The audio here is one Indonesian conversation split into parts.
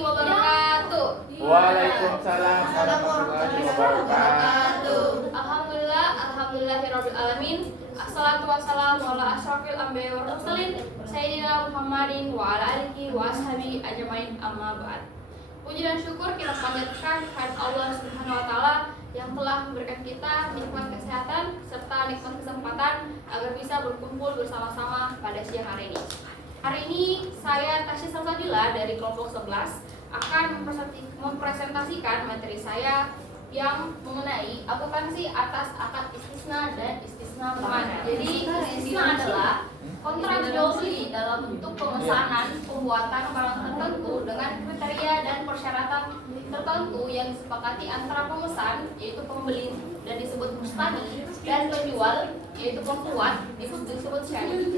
wabarakatuh. Waalaikumsalam warahmatullahi wabarakatuh. Alhamdulillahirabbil alamin. Assalatu wassalamu ala asyrafil anbiya'i wal mursalin sayyidina Muhammadin wa ala alihi wa ashabihi ajmain, amma ba'd. Puji dan syukur kita panjatkan kepada Allah Subhanahu wa taala yang telah memberikan kita nikmat kesehatan serta nikmat kesempatan agar bisa berkumpul bersama-sama pada siang hari ini. Hari ini saya Tasya Salsabila dari kelompok 11 akan mempresentasikan materi saya yang mengenai akuntansi atas akad istisna dan istisna mu'an. Jadi istisna adalah kontrak jual beli dalam bentuk pemesanan pembuatan barang tertentu dengan kriteria dan persyaratan tertentu yang disepakati antara pemesan yaitu pembeli dan disebut mustani dan penjual yaitu pembuat disebut syari.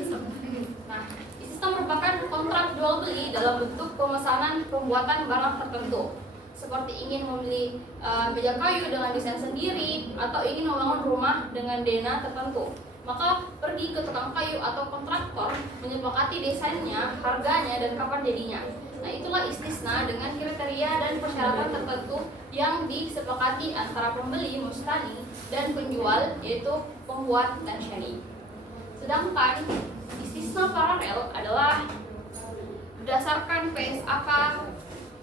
Nah, istisna merupakan kontrak jual beli dalam bentuk pemesanan pembuatan barang tertentu, seperti ingin membeli meja kayu dengan desain sendiri atau ingin membangun rumah dengan dana tertentu. Maka pergi ke tukang kayu atau kontraktor menyepakati desainnya, harganya, dan kapan jadinya. Nah, itulah istisna dengan kriteria dan persyaratan tertentu yang disepakati antara pembeli mustani dan penjual yaitu pembuat dan syari. Sedangkan istisna paralel adalah berdasarkan PSAK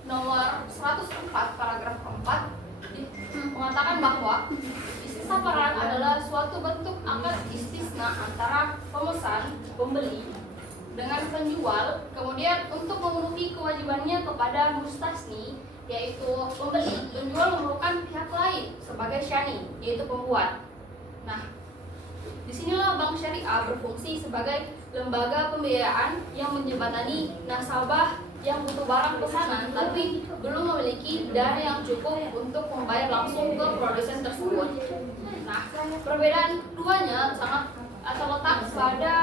nomor 104 paragraf 4 mengatakan bahwa istisna paralel adalah suatu bentuk akad istisna antara pemesan, pembeli dengan penjual, kemudian untuk memenuhi kewajibannya kepada mustasni yaitu pembeli, penjual memerlukan pihak lain sebagai syani yaitu pembuat. Nah, disinilah bank syariah berfungsi sebagai lembaga pembiayaan yang menjembatani nasabah yang butuh barang pesanan tapi belum memiliki dana yang cukup untuk membayar langsung ke produsen tersebut. Nah, perbedaan keduanya sangat terletak pada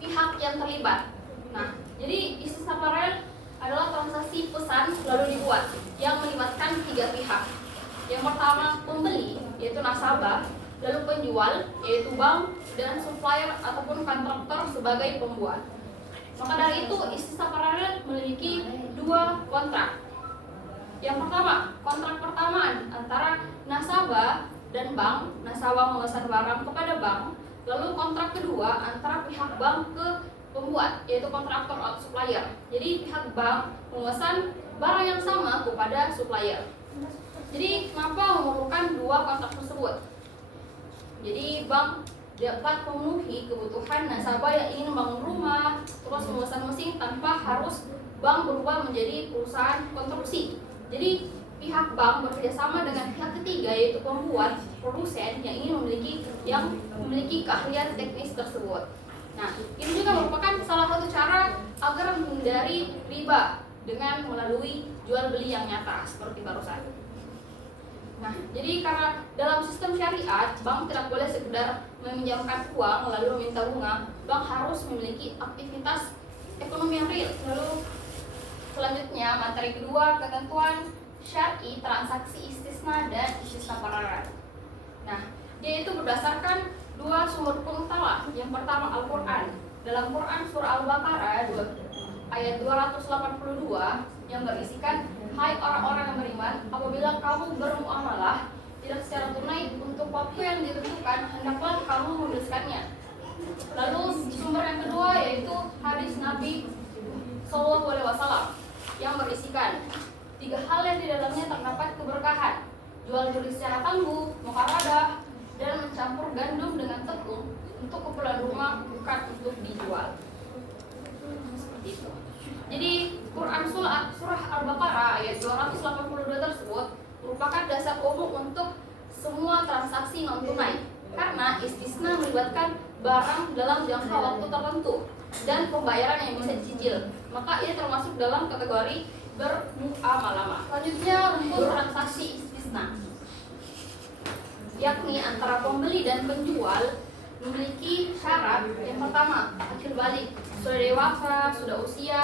pihak yang terlibat. Nah, jadi istisna paralel adalah transaksi pesan lalu dibuat yang melibatkan tiga pihak. Yang pertama pembeli yaitu nasabah, lalu penjual yaitu bank, dan supplier ataupun kontraktor sebagai pembuat. Maka dari itu istisna paralel memiliki dua kontrak. Yang pertama, kontrak pertama antara nasabah dan bank, nasabah memesan barang kepada bank. Lalu kontrak kedua antara pihak bank ke pembuat, yaitu kontraktor atau supplier. Jadi pihak bank memesan barang yang sama kepada supplier. Jadi kenapa memerlukan dua kontrak tersebut? Jadi bank dapat memenuhi kebutuhan nasabah yang ingin membangun rumah, terus memesan mesin tanpa harus bank berubah menjadi perusahaan konstruksi. Jadi pihak bank bekerjasama dengan pihak ketiga yaitu pembuat, produsen yang memiliki keahlian teknis tersebut. Nah, ini juga merupakan salah satu cara agar menghindari riba dengan melalui jual beli yang nyata seperti barusan. Nah, jadi karena dalam sistem syariat, bank tidak boleh sekedar meminjamkan uang lalu meminta bunga. Bank harus memiliki aktivitas ekonomi yang real. Lalu selanjutnya materi kedua, ketentuan syar'i transaksi istisna dan istisna paralel. Nah, yaitu berdasarkan dua sumber hukum utama. Yang pertama Al-Qur'an. Dalam Quran surah Al-Baqarah ayat 282 yang berisikan, hai orang-orang yang beriman, apabila kamu bermuamalah tidak secara tunai untuk waktu yang ditentukan, hendaklah kamu menuliskannya. Lalu sumber yang kedua yaitu hadis Nabi SAW yang berisikan tiga hal yang di dalamnya terdapat keberkahan: jual beli secara tangguh, muqarradah, dan mencampur gandum dengan tepung untuk keperluan rumah, bukan untuk dijual. Seperti itu. Jadi Quran surah Al-Baqarah ayat 282 tersebut merupakan dasar umum untuk semua transaksi non tunai karena istisna melibatkan barang dalam jangka waktu tertentu dan pembayaran yang bisa dicicil, maka ia termasuk dalam kategori bermuamalah. Selanjutnya untuk transaksi istisna, yakni antara pembeli dan penjual memiliki syarat. Yang pertama, akil balik, sudah dewasa, sudah usia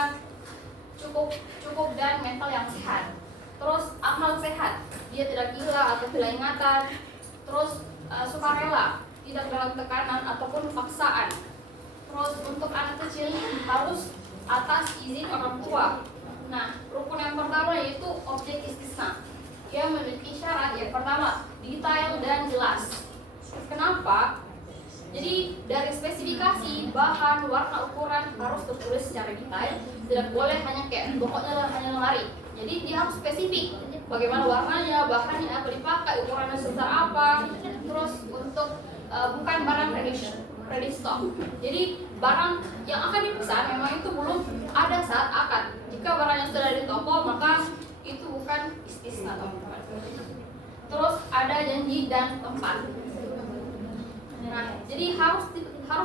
cukup dan mental yang sehat. Terus akal sehat, dia tidak gila atau hilang ingatan. Terus sukarela, tidak dalam tekanan ataupun paksaan. Terus untuk anak kecil harus atas izin orang tua. Nah, rukun yang pertama yaitu objek istisna. Ia memiliki syarat yang pertama, detail dan jelas. Kenapa? Jadi dari spesifikasi, bahan, warna, ukuran harus tertulis secara detail. Tidak boleh hanya kayak pokoknya hanya lemari. Jadi dia harus spesifik. Bagaimana warnanya, bahannya apa dipakai, ukurannya sebesar apa. Terus untuk bukan barang ready stock. Jadi barang yang akan dipesan memang itu belum ada saat akad. Jika barangnya sudah di toko maka itu bukan istisna, teman-teman. Terus ada janji dan tempat. Nah, jadi harus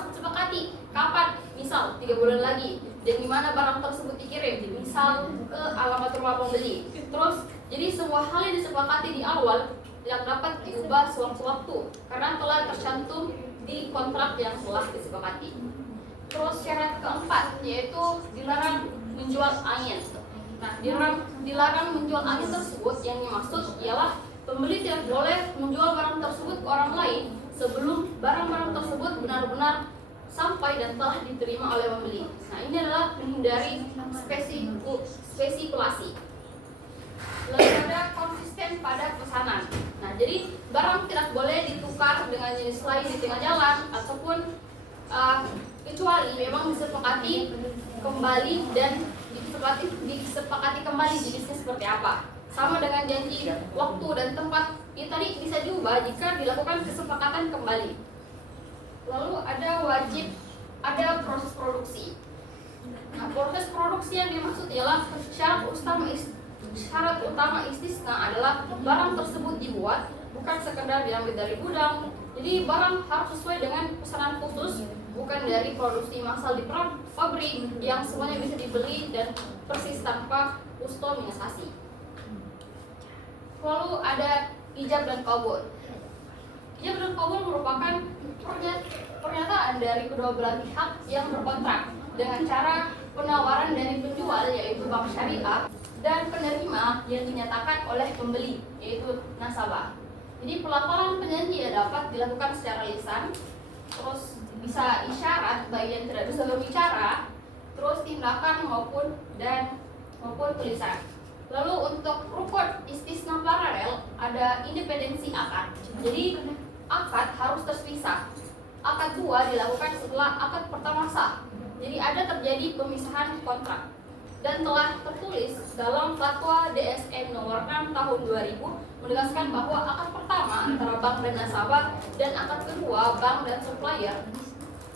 disepakati kapan, misal 3 bulan lagi, dan di mana barang tersebut dikirim, misal ke alamat rumah pembeli. Terus, jadi semua hal yang disepakati di awal tidak dapat diubah sewaktu-waktu karena telah tercantum di kontrak yang telah disepakati. Terus syarat keempat yaitu dilarang menjual angin. Nah, dilarang menjual angin tersebut yang dimaksud ialah pembeli tidak boleh menjual barang tersebut ke orang lain sebelum barang-barang tersebut benar-benar sampai dan telah diterima oleh pembeli. Nah, ini adalah menghindari spekulasi. Lalu ada konsisten pada pesanan. Nah, jadi barang tidak boleh ditukar dengan jenis lain di tengah jalan ataupun kecuali memang disepakati kembali dan disepakati kembali jenisnya seperti apa. Sama dengan janji waktu dan tempat, ini tadi bisa diubah jika dilakukan kesepakatan kembali. Lalu ada proses produksi. Nah, proses produksi yang dimaksud ialah syarat utama istisna adalah barang tersebut dibuat bukan sekedar diambil dari gudang. Jadi barang harus sesuai dengan pesanan khusus, bukan dari produksi massal di pabrik yang semuanya bisa dibeli dan persis tanpa kustomisasi. Lalu ada ijab dan qabul. Ijab dan qabul merupakan pernyataan dari kedua belah pihak yang berkontrak dengan cara penawaran dari penjual yaitu bank syariah dan penerima yang dinyatakan oleh pembeli yaitu nasabah. Jadi pelaporan perjanjian dapat dilakukan secara lisan, terus bisa isyarat bagi yang tidak bisa berbicara, terus tindakan maupun tulisan. Lalu untuk rukun istisna paralel ada independensi akad. Jadi akad harus terpisah. Akad 2 dilakukan setelah akad pertama sah. Jadi ada terjadi pemisahan kontrak dan telah tertulis dalam Fatwa DSN nomor 6 tahun 2000 menegaskan bahwa akad pertama antara bank dan nasabah dan akad kedua bank dan supplier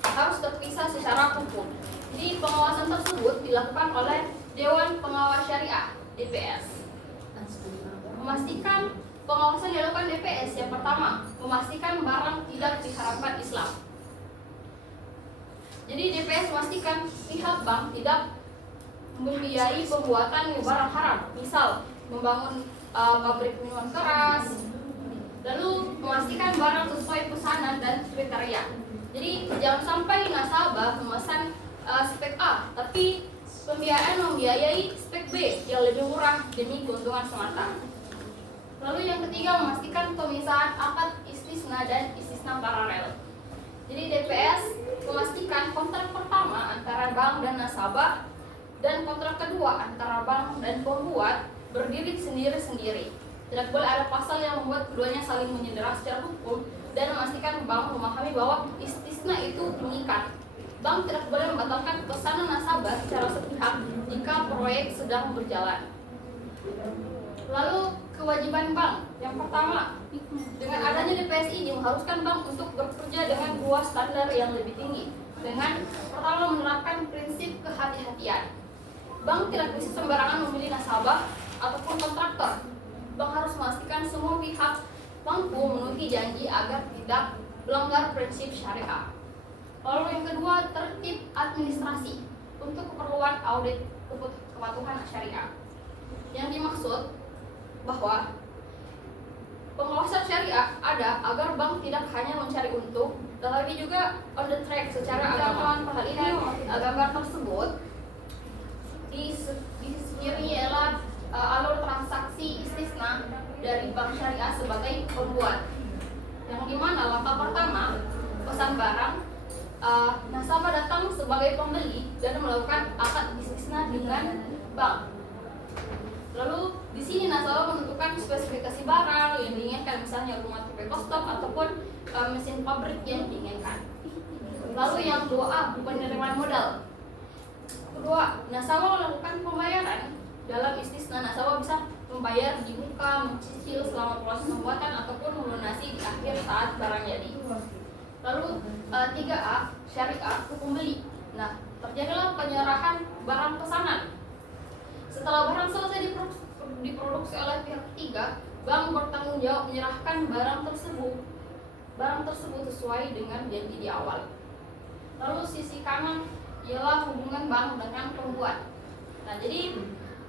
harus terpisah secara hukum. Jadi pengawasan tersebut dilakukan oleh Dewan Pengawas Syariah DPS. Memastikan pengawasan dilakukan DPS yang pertama, memastikan barang tidak diharamkan Islam. Jadi DPS memastikan pihak bank tidak membiayai pembuatan barang haram, misal membangun pabrik minuman keras, lalu memastikan barang sesuai pesanan dan kriteria. Jadi jangan sampai nasabah memesan spek A, tapi pembiayaan membiayai spek B yang lebih murah demi keuntungan semata. Lalu yang ketiga, memastikan pemisahan akad istisna dan istisna paralel. Jadi DPS memastikan kontrak pertama antara bank dan nasabah dan kontrak kedua antara bank dan pembuat berdiri sendiri-sendiri. Tidak boleh ada pasal yang membuat keduanya saling menyandera secara hukum dan memastikan bank memahami bahwa istisna itu mengikat. Bank tidak boleh membatalkan pesanan nasabah secara sepihak jika proyek sedang berjalan. Lalu kewajiban bank. Yang pertama, dengan adanya DPS ini mengharuskan bank untuk bekerja dengan 2 standar yang lebih tinggi. Dengan pertama menerapkan prinsip kehati-hatian. Bank tidak bisa sembarangan memilih nasabah ataupun kontraktor. Bank harus memastikan semua pihak mampu memenuhi janji agar tidak melanggar prinsip syariah. Lalu yang kedua, tertib administrasi untuk keperluan audit kepatuhan syariah. Yang dimaksud bahwa pengawasan syariah ada agar bank tidak hanya mencari untung, tetapi juga on the track secara agama. Perhatikan agar tersebut sendiri ialah alur transaksi istisna dari bank syariah sebagai pembuat. Yang dimana langkah pertama pesan barang, nasabah datang sebagai pembeli dan melakukan akad istisna dengan bank. Lalu di sini nasabah menentukan spesifikasi barang yang diinginkan, misalnya rumah tipe custom ataupun mesin pabrik yang diinginkan. Lalu yang 2A, penerimaan modal. Kedua, nasabah melakukan pembayaran. Dalam istisna, nasabah bisa membayar di muka, mencicil selama proses pembuatan ataupun melunasi di akhir saat barang jadi. Lalu 3A, syariah ke pembeli. Nah, terjadilah penyerahan barang pesanan. Setelah barang selesai diproduksi oleh pihak ketiga, bank bertanggung jawab menyerahkan barang tersebut sesuai dengan janji di awal. Lalu sisi kanan ialah hubungan bank dengan pembuat. Nah, jadi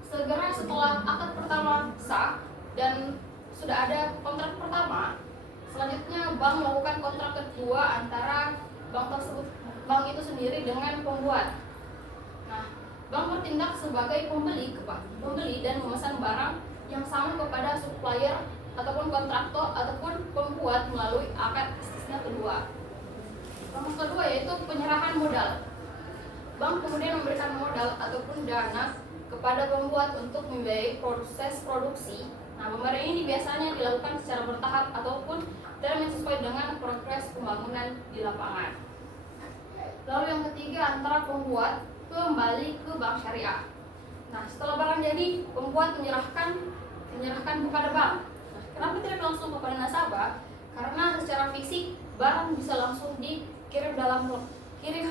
segera setelah akad pertama sah dan sudah ada kontrak pertama, selanjutnya bank melakukan kontrak kedua antara bank itu sendiri dengan pembuat. Nah, bank bertindak sebagai pembeli dan memesan barang yang sama kepada supplier ataupun kontraktor ataupun pembuat melalui akad istisna kedua. Yang kedua yaitu penyerahan modal. Bank kemudian memberikan modal ataupun dana kepada pembuat untuk membiayai proses produksi. Nah, pemberian ini biasanya dilakukan secara bertahap ataupun dalam sesuai dengan progres pembangunan di lapangan. Lalu yang ketiga, antara pembuat kembali ke bank syariah. Nah, setelah barang jadi, pembuat menyerahkan kepada bank. Nah, kenapa tidak langsung kepada nasabah? Karena secara fisik barang bisa langsung dikirim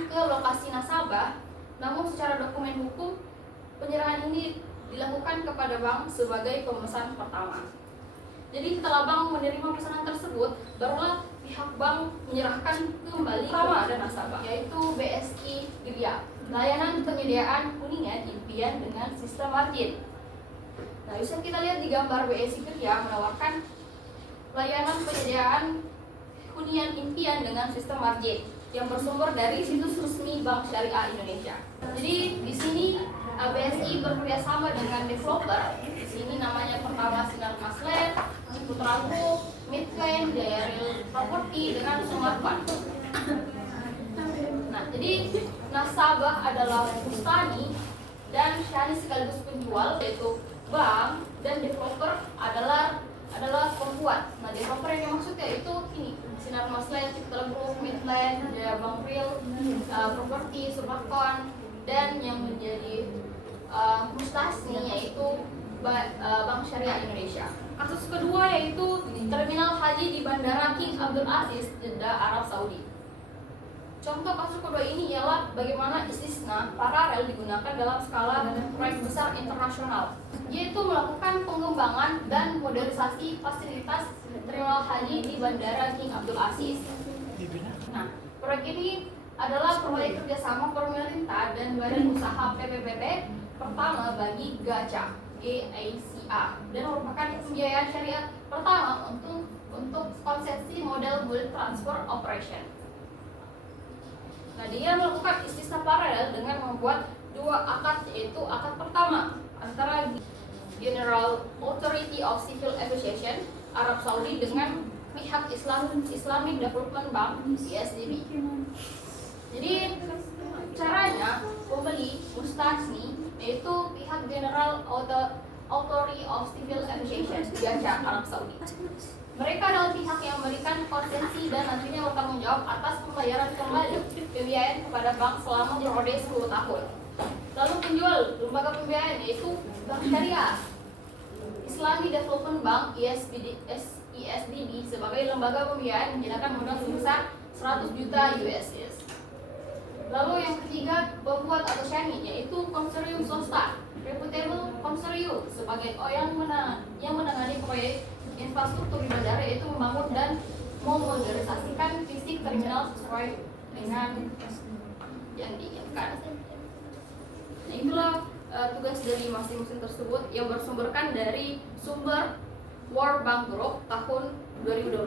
ke lokasi nasabah, namun secara dokumen hukum penyerahan ini dilakukan kepada bank sebagai pemesan pertama. Jadi setelah bank menerima pesanan tersebut, barulah pihak bank menyerahkan kembali kepada nasabah, yaitu BSI Geria, layanan penyediaan hunian impian dengan sistem margin. Nah, bisa kita lihat di gambar BSI Geria menawarkan layanan penyediaan hunian impian dengan sistem margin yang bersumber dari situs resmi Bank Syariah Indonesia. Jadi di sini BSI bekerjasama dengan developer. Di sini namanya pertama Sinar Masland, Putra Group, Midland, Jaya Real Property dengan Sumarban. Nah, jadi nasabah adalah Bustani dan Syani sekaligus penjual, yaitu bank, dan developer adalah pembuat. Nah, developer yang dimaksud yaitu ini Sinar Masland, Putra Group, Midland, Jaya Bank Real Property, Sumarban, dan yang menjadi mustasni yaitu Bank Syariah Indonesia. Kasus kedua yaitu terminal haji di Bandara King Abdul Aziz, Jeddah, Arab Saudi. Contoh kasus kedua ini ialah bagaimana istisna paralel digunakan dalam skala proyek besar internasional, yaitu melakukan pengembangan dan modernisasi fasilitas terminal haji di Bandara King Abdul Aziz. Nah, proyek ini adalah proyek kerjasama pemerintah dan badan usaha PPPT pertama bagi GACA dan merupakan pembiayaan syariah pertama untuk konsepsi model Bulk Transfer Operation. Nah, dia melakukan istisna paralel dengan membuat dua akad, yaitu akad pertama antara General Authority of Civil Aviation Arab Saudi dengan pihak Islamic Development Bank ISDB. Jadi caranya pembeli mustasni yaitu pihak General Authority of Civil Aviation GACA Arab Saudi. Mereka adalah pihak yang memberikan konsesi dan nantinya bertanggung jawab atas pembayaran kembali pembiayaan kepada bank selama periode 10 tahun. Lalu penjual lembaga pembiayaan yaitu Bank Syariah Islamic Development Bank ISDB sebagai lembaga pembiayaan menyediakan modal sebesar 100 juta US. Lalu yang ketiga, pembuat atau syani yaitu konsorsium swasta reputable konsorsium sebagai yang menangani proyek infrastruktur di bandara, yaitu membangun dan memodernisasikan fisik terminal sesuai dengan yang diinginkan. Nah, itulah tugas dari masing-masing tersebut yang bersumberkan dari sumber World Bank Group tahun 2012.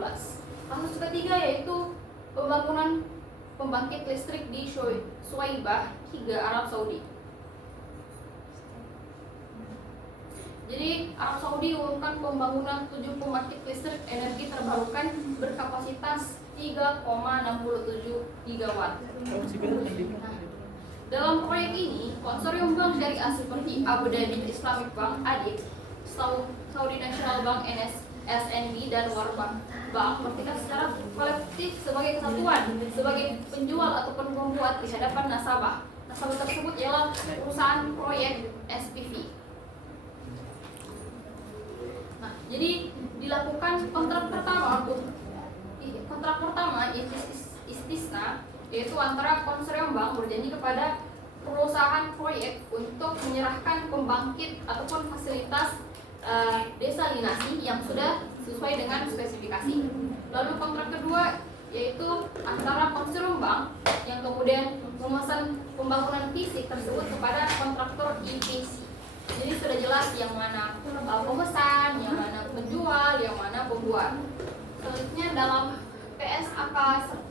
Kasus ketiga yaitu pembangunan pembangkit listrik di Shuaibah 3 Arab Saudi. Jadi Arab Saudi mengumumkan pembangunan 7 pembangkit listrik energi terbarukan berkapasitas 3,67 gigawatt. Nah, dalam proyek ini, konsorsium bank syariah seperti Abu Dhabi Islamic Bank (ADIB), Saudi National Bank (SNB), dan Warbank Bank bertindak secara kolektif sebagai kesatuan, sebagai penjual ataupun pembuat di hadapan nasabah. Nasabah tersebut ialah perusahaan proyek SPV. Nah, jadi dilakukan kontrak pertama istisna, yaitu antara konsorsium bank berjanji kepada perusahaan proyek untuk menyerahkan pembangkit ataupun fasilitas desalinasi yang sudah sesuai dengan spesifikasi. Lalu kontrak kedua yaitu antara konsorsium bank yang kemudian memesan pembangunan fisik tersebut kepada kontraktor EPC. Jadi sudah jelas yang mana pemesan, yang mana penjual, yang mana pembuat. Selanjutnya dalam PSAK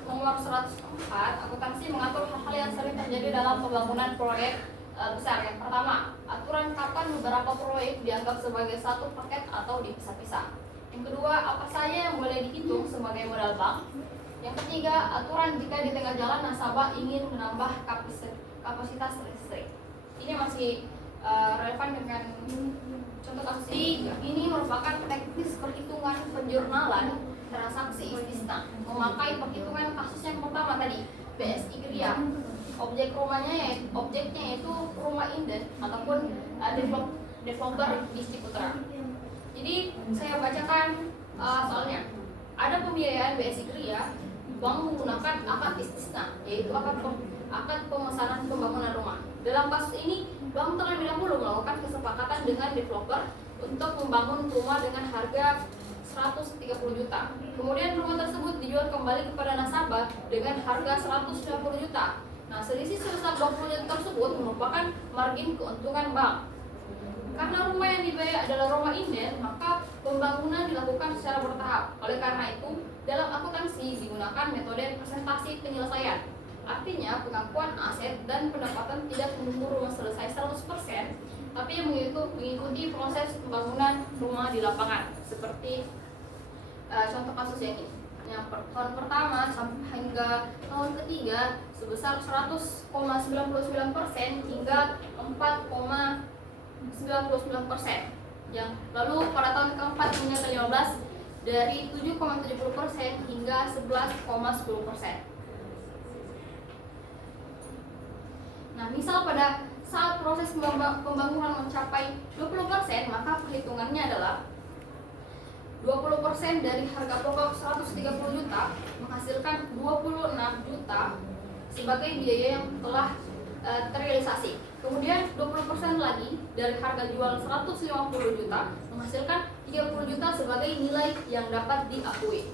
nomor 104, akuntansi mengatur hal-hal yang sering terjadi dalam pembangunan proyek besar. Yang pertama, aturan kapan beberapa proyek dianggap sebagai satu paket atau dipisah-pisah. Yang kedua, apa saja yang boleh dihitung sebagai modal bank. Yang ketiga, aturan jika di tengah jalan nasabah ingin menambah kapasitas listrik. Ini masih relevan dengan contoh kasus ini merupakan teknis perhitungan penjurnalan transaksi istisna, memakai perhitungan kasus yang pertama tadi, BSI Gria. Objeknya yaitu rumah inden ataupun developer distributor. Jadi saya bacakan soalnya. Ada pembiayaan BSI Gria, bank menggunakan akad istisna, yaitu akad pemesanan pembangunan rumah. Dalam kasus ini, bank terlebih dahulu melakukan kesepakatan dengan developer untuk membangun rumah dengan harga 130 juta. Kemudian rumah tersebut dijual kembali kepada nasabah dengan harga 150 juta. Nah, selisih sebesar 20 juta tersebut merupakan margin keuntungan bank. Karena rumah yang dibayar adalah rumah inden, maka pembangunan dilakukan secara bertahap. Oleh karena itu, dalam akuntansi digunakan metode presentasi penyelesaian. Artinya, pengakuan aset dan pendapatan tidak menunggu rumah selesai 100%, tapi yang mengikuti proses pembangunan rumah di lapangan. Seperti contoh kasus yang ini. Yang tahun pertama sampai hingga tahun ketiga sebesar 100,99% hingga 4,99%. Yang lalu pada tahun keempat hingga ke-15 dari 7,70% hingga 11,10%. Nah, misal pada saat proses pembangunan mencapai 20%, maka perhitungannya adalah 20% dari harga pokok 130 juta menghasilkan 26 juta sebagai biaya yang telah terrealisasi. Kemudian 20% lagi dari harga jual 150 juta menghasilkan 30 juta sebagai nilai yang dapat diakui.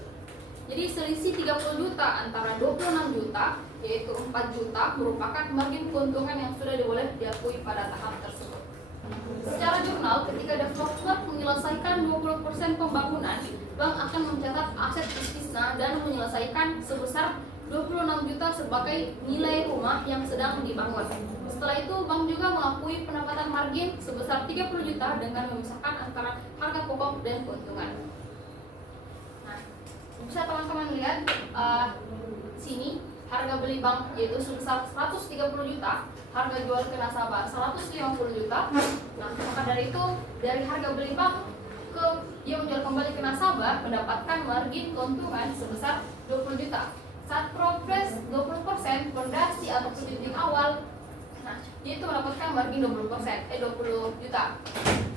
Jadi selisih 30 juta antara 26 juta yaitu 4 juta merupakan margin keuntungan yang sudah boleh diakui pada tahap tersebut. Secara jurnal, ketika developer menyelesaikan 20% pembangunan, bank akan mencatat aset istisna dan menyelesaikan sebesar 26 juta sebagai nilai rumah yang sedang dibangun. Setelah itu, bank juga mengakui pendapatan margin sebesar 30 juta dengan memisahkan antara harga pokok dan keuntungan. Nah, bisa teman-teman lihat sini harga beli bank yaitu sebesar 130 juta, harga jual ke nasabah 150 juta. Nah, maka dari itu dari harga beli bank ke dia menjual kembali ke nasabah mendapatkan margin keuntungan sebesar 20 juta. Saat progres 20% fondasi atau penjualan awal, nah dia itu mendapatkan margin 20 juta.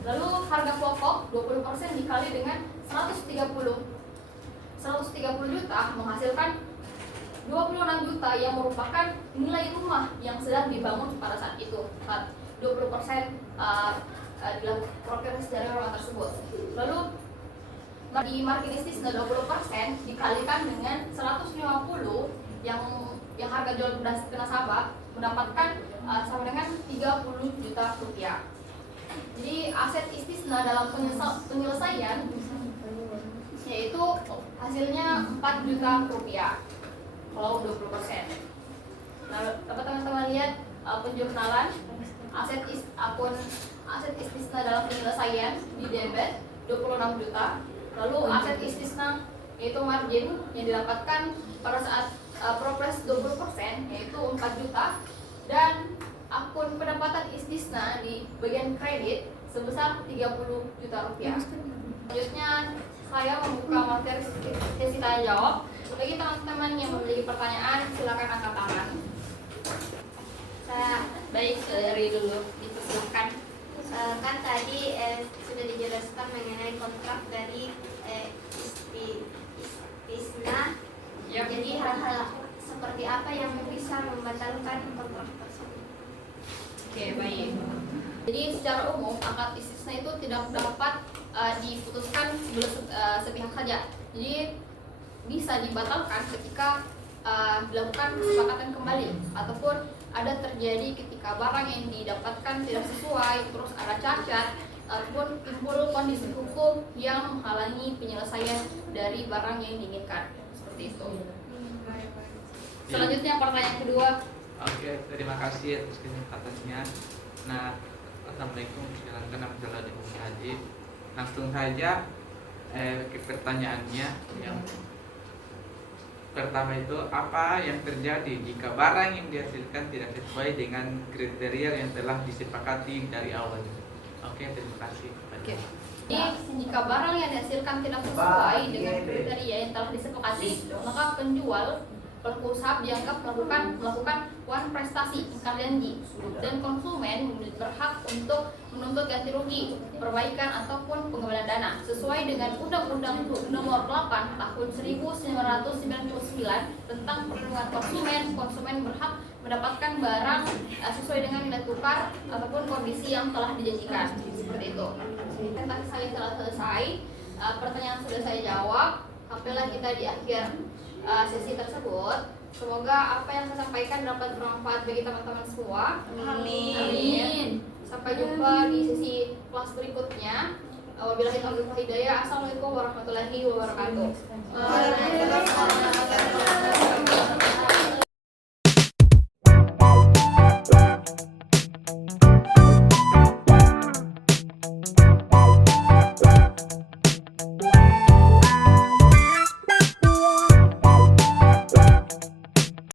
Lalu harga pokok 20% dikali dengan 130 juta menghasilkan 26 juta yang merupakan nilai rumah yang sedang dibangun pada saat itu. Saat 20% dilakukan progres dari rumah tersebut. Lalu di margin istisna 20% dikalikan dengan 150 yang harga jual ke nasabah mendapatkan sama dengan 30 juta rupiah. Jadi aset istisna dalam penyelesaian yaitu hasilnya 4 juta rupiah kalau 20%. Nah, dapat teman-teman lihat penjurnalan aset istisna dalam penyelesaian di debit 26 juta. Lalu aset istisna yaitu margin yang didapatkan pada saat progres 20% yaitu 4 juta. Dan akun pendapatan istisna di bagian kredit sebesar 30 juta rupiah. Selanjutnya saya membuka materi sesi tanya jawab. Bagi teman-teman yang memiliki pertanyaan, silakan angkat tangan. Saya Baik, dari dulu dipersilakan. kan tadi sudah dijelaskan mengenai kontrak dari istisna. Ya. Jadi hal-hal seperti apa yang bisa membatalkan kontrak tersebut? Oke, baik. Jadi secara umum akad istisna itu tidak dapat diputuskan sepihak saja. Jadi bisa dibatalkan ketika dilakukan kesepakatan kembali ataupun ada terjadi ketika barang yang didapatkan tidak sesuai, terus ada cacat ataupun timbul kondisi hukum yang menghalangi penyelesaian dari barang yang diinginkan. Seperti itu. Selanjutnya pertanyaan kedua. Oke, terima kasih atas kesempatannya. Nah, assalamualaikum warahmatullahi wabarakatuh. Langsung saja ke pertanyaannya. Yang pertama itu, apa yang terjadi jika barang yang dihasilkan tidak sesuai dengan kriteria yang telah disepakati dari awal? Oke, terima kasih. Oke. Jadi jika barang yang dihasilkan tidak sesuai dengan kriteria yang telah disepakati, maka penjual pelaku usaha dianggap melakukan one prestasi ingkar janji, dan konsumen berhak untuk menuntut ganti rugi, perbaikan ataupun pengembalian dana sesuai dengan Undang-Undang Nomor 8 Tahun 1999 tentang perlindungan konsumen. Konsumen berhak mendapatkan barang sesuai dengan nilai tukar ataupun kondisi yang telah dijanjikan. Seperti itu. Tadi saya telah selesai, pertanyaan sudah saya jawab. Sampailah kita di akhir sesi tersebut. Semoga apa yang saya sampaikan dapat bermanfaat bagi teman-teman semua. Amin. Sampai jumpa di sesi kelas berikutnya. Wabillahi taufiq wal hidayah. Assalamualaikum warahmatullahi wabarakatuh. Waalaikumsalam.